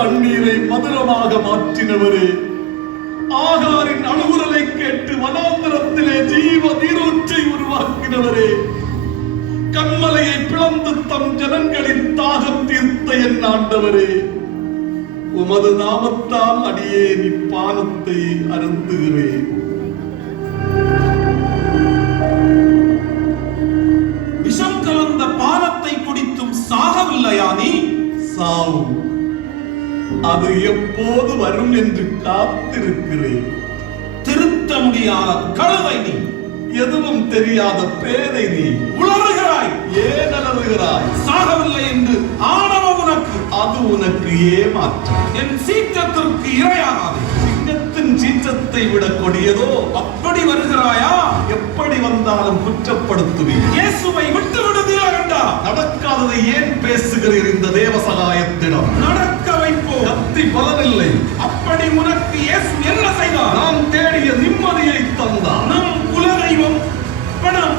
தண்ணீரை மதுரமாக மாற்றினவரே, ஆகாரின் அழுகுரலை கேட்டு வனாந்தரத்திலே ஜீவ நீரூற்றை உருவாக்கினவரே, கண்மலையை பிளந்து தம் ஜனங்களின் தாகம் தீர்த்த என் ஆண்டவரே, உமது நாமத்தால் அடியேன் இப்பானத்தை அருந்துகிறேன். விஷம் கலந்த பானத்தை குடித்தும் சாகவில்லையா நீ? சாவும் அது எப்போது வரும் என்று காத்திருக்கிறேன். திருத்த முடியாத கழுதை நீ, எதுவும் தெரியாத பேதை நீ. உளறுகிறாய். ஏன் அலறுகிறாய்? சாகவில்லை என்று ஆணவம் உனக்கு. அது உனக்கு ஏமாற்றம். என் சீற்றத்திற்கு இரையாகாது. சிங்கத்தின் சீற்றத்தை விட கொடியதோ? அப்படி வருகிறாயா? எப்படி வந்தாலும் குற்றப்படுத்துவீர். இயேசுவை விட்டு விடுதீர்கள் வேண்டா. நடக்காததை ஏன் பேசுகிறீர் இந்த தேவ சகாயத்திடம்? நடக்க வைப்போ. கத்தி பலனில்லை. அப்படி உனக்கு இயேசு என்ன செய்தார்? நாம் தேடிய நிம்மதியை தந்தார். நம் குலதெய்வம் பணம்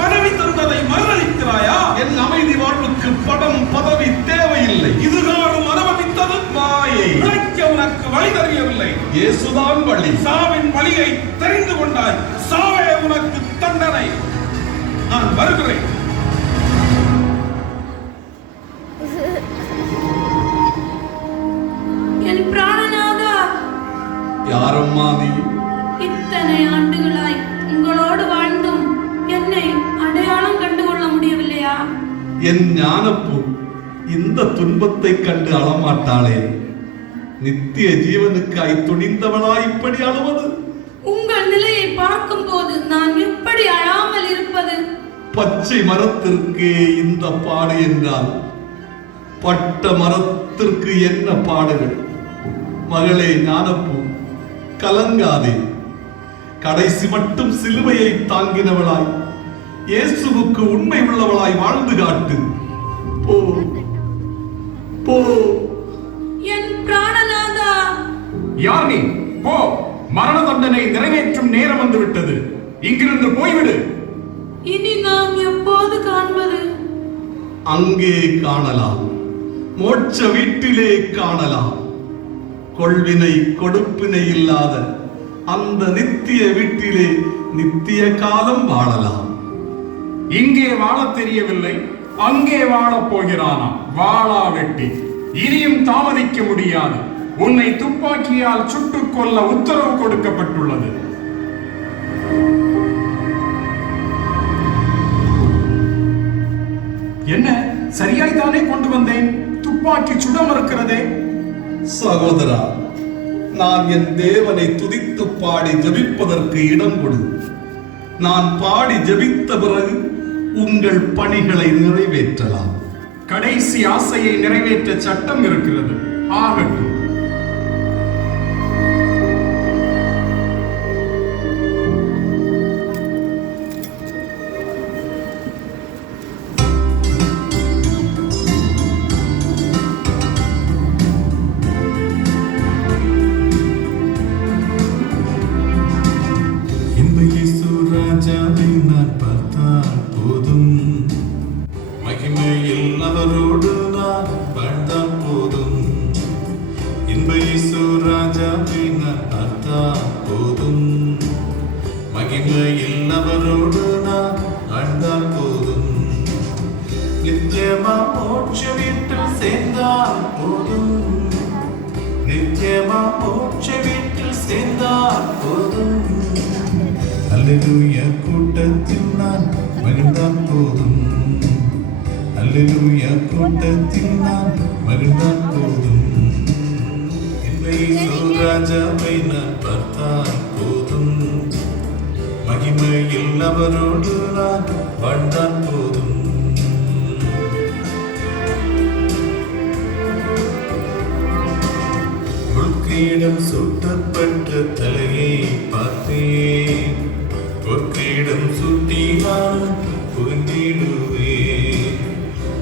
பதவி தந்ததை மறுதளிக்கிறாயா? என் அமைதி வாழ்வுக்கு படம் பதவி தேவையில்லை. இதுகாரும் அனுபவித்தது மாயை. உழைக்க உனக்கு வழி தெரியவில்லை. இயேசுதான் வழி. சாவின் வழியை தெரிந்து கொண்டாய். சாவே உனக்கு தண்டனை. நான் வருகிறேன். என் பிராணநாதா, யாரம்மா நீ? இத்தனை ஆண்டுகளாய் உங்களோடு வாழ்ந்தும் என்னை அடையாளம் கண்டுகொள்ள முடியவில்லையா? என் ஞானப்பூ இந்த துன்பத்தை கண்டு அழமாட்டாளே. நித்திய ஜீவனுக்காய் துணிந்தவளாய் இப்படி அழுவது? உங்கள் நிலையை பார்க்கும் போது நான் எப்படி அழாமல் இருப்பது? பச்சை மரத்திற்கு இந்த பாடு என்றால் பட்ட மரத்திற்கு என்ன பாடுகள்? மகளே ஞானப்பூ, கலங்காதே. கடைசி மட்டும் சிலுவையை தாங்கினவளாய், இயேசுவுக்கு உண்மை உள்ளவளாய் வாழ்ந்து காட்டு. போ போ. என் பிராணநாதா. யார் நீ? போ. மரண தண்டனை நிறைவேற்றும் நேரம் வந்து விட்டது. இங்கிருந்து போய்விடு. இனி நாம் எப்போது காண்பது? அங்கே காணலாம். மோட்ச வீட்டிலே காணலாம். கொள்வினை கொடுப்பினை இல்லாத அந்த நித்திய வீட்டிலே நித்திய காலம் வாழலாம். இங்கே வாழத் தெரியவில்லை, அங்கே வாழப் போகிறானா? வாழா வெட்டி. இனியும் தாமதிக்க முடியாது. உன்னை துப்பாக்கியால் சுட்டுக் கொல்ல உத்தரவு கொடுக்கப்பட்டுள்ளது. என்ன, சரியாய்தானே கொண்டு வந்தேன்? துப்பாக்கி சுட மறுக்கிறதே. சகோதரா, நான் என் தேவனை துதித்து பாடி ஜபிப்பதற்கு இடம் கொடு. நான் பாடி ஜபித்த பிறகு உங்கள் பணிகளை நிறைவேற்றலாம். கடைசி ஆசையை நிறைவேற்ற சட்டம் இருக்கிறது. ஆகட்டும். அவரோடு நான் வாழ்ந்தால் போதும். இன்ப இயேசு ராஜாவை நான் பார்த்தால் போதும். மகிமையில் அவரோடு நான் வாழ்ந்தால் போதும். நித்தியமா மோட்ச வீட்டில் சேர்ந்தால் போதும். நித்தியமா மோட்ச வீட்டில் சேர்ந்தால் போதும். அல்லேலூயா கூட்டத்தில் நான் மகிழ்ந்தால் போதும். அல்லேலூயா கூட்டத்தில் நான் மகிழ்ந்தால் போதும். இன்ப இயேசு ராஜாவை நான் பார்த்தால் போதும். மகிமையில் அவரோடு நான் வாழ்ந்தால் போதும். முள்கிரீடம் சூட்டப்பட்ட தலையை பார்த்தேன். பொற்கிரீடம் சூட்டி நான் புகழ்ந்திடுவேன்.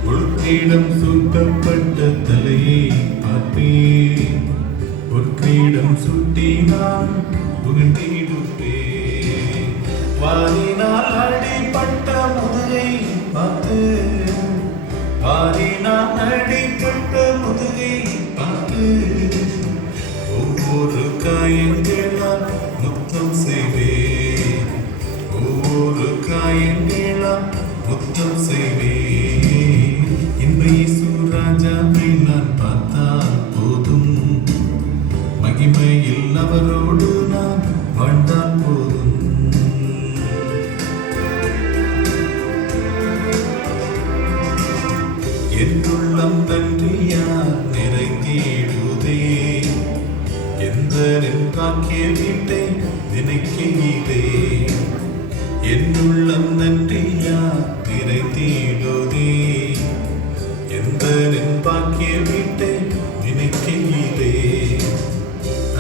முள்கிரீடம் சூட்டப்பட்ட தலையை பார்த்தேன். பொற்கிரீடம் சூட்டி நான் புகழ்ந்திடுவேன். வாரினால் அடிபட்ட முதுகை பார்த்து, வாரினால் அடிபட்ட முதுகை பார்த்து, ராஜாவை நான் பார்த்தால் போதும், மகிமையில் அவரோடு நான் வாழ்ந்தால் போதும். என்னுள்ளம் நன்றியால் நிறைந்திடுதே, எந்த நென்பாக்கிய வீட்டை நினைக்கையிலே. என்னுள்ளம் நன்றியால் நிறைந்திடுதே, எந்த நென்பாக்கிய வீட்டை நினைக்கையிலே.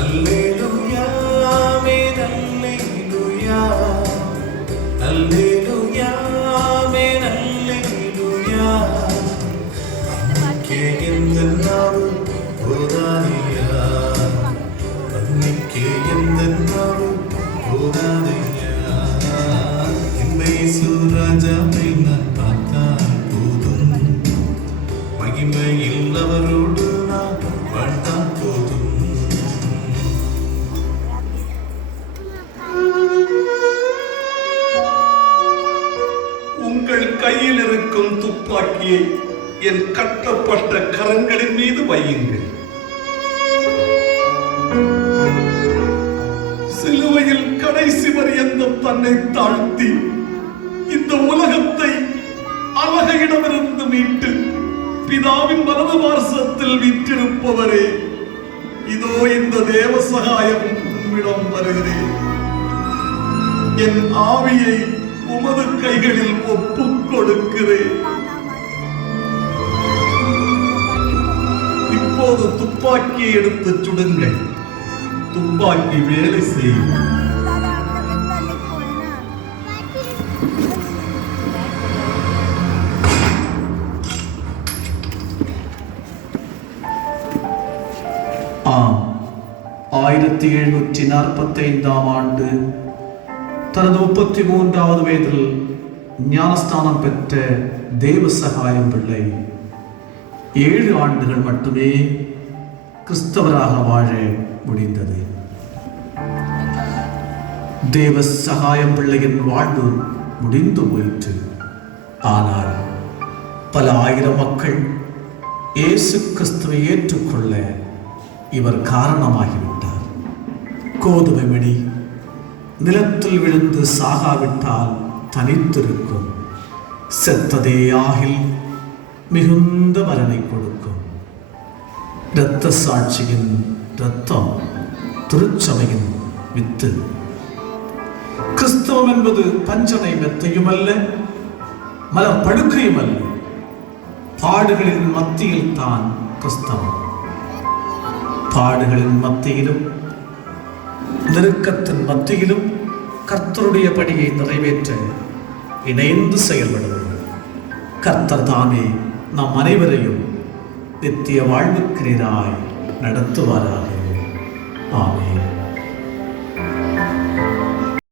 அல்லேலூயா ஆமென், அல்லேலூயா, அல்லேலூயா ஆமென், அல்லேலூயா. அன்னிக்கே எந்த நாவு போதாதையா, அன்னிக்கே எந்த நாவு போதாதையா. இந்த இயேசு ராஜாவை நான் பார்த்தால் போதும், மகிமையில் அவரோடு நான் வாழ்ந்தால் போதும். உங்கள் கையில் இருக்கும் துப்பாக்கியை என் கட்டப்பட்ட கரங்களின் மீது வையுங்கள். சிலுவையில் கடைசி பரியந்தம் தன்னை தாழ்த்தி இந்த உலகத்தை அழகையிடமிருந்து மீட்டு பிதாவின் வலது பார்சத்தில் வீற்றிருப்பவரே, இதோ இந்த தேவ சகாயம் உம்மிடம் வருகிறேன். என் ஆவியை உமது கைகளில் ஒப்புக் கொடுக்கிறேன். இப்போது துப்பாக்கியை எடுத்து சுடுங்கள். துப்பாக்கி வேலை செய்யும். ஆம், 1745 ஆண்டு தனது 33வது வயதில் ஞானஸ்தானம் பெற்ற தேவ சகாயம் பிள்ளை 7 ஆண்டுகள் மட்டுமே கிறிஸ்தவராக வாழ முடிந்தது. தேவ சகாயம் பிள்ளையின் வாழ்வு முடிந்து போயிற்று. ஆனால் பல ஆயிரம் மக்கள் இயேசு கிறிஸ்துவை ஏற்றுக்கொள்ள இவர் காரணமாகிவிட்டார். கோதுமை மணி நிலத்தில் விழுந்து சாகாவிட்டால் தனித்திருக்கும், செத்ததே ஆகில் மிகுந்த பலனை கொடுக்கும். இரத்த சாட்சியின் இரத்தம் திருச்சபையின் வித்து. கிறிஸ்தவம் என்பது பஞ்சனை மெத்தையும் அல்ல, மலர் படுக்கையும் அல்ல. பாடுகளின் மத்தியில் தான் கிறிஸ்தவம். பாடுகளின் மத்தியிலும் நெருக்கத்தின் மத்தியிலும் கர்த்தருடைய பணியை நிறைவேற்ற இணைந்து செயல்படுவது. கர்த்தர் தாமே நம் அனைவரையும் நித்திய வாழ்வுக்கிறீராய் நடத்துவாராக. ஆமென்.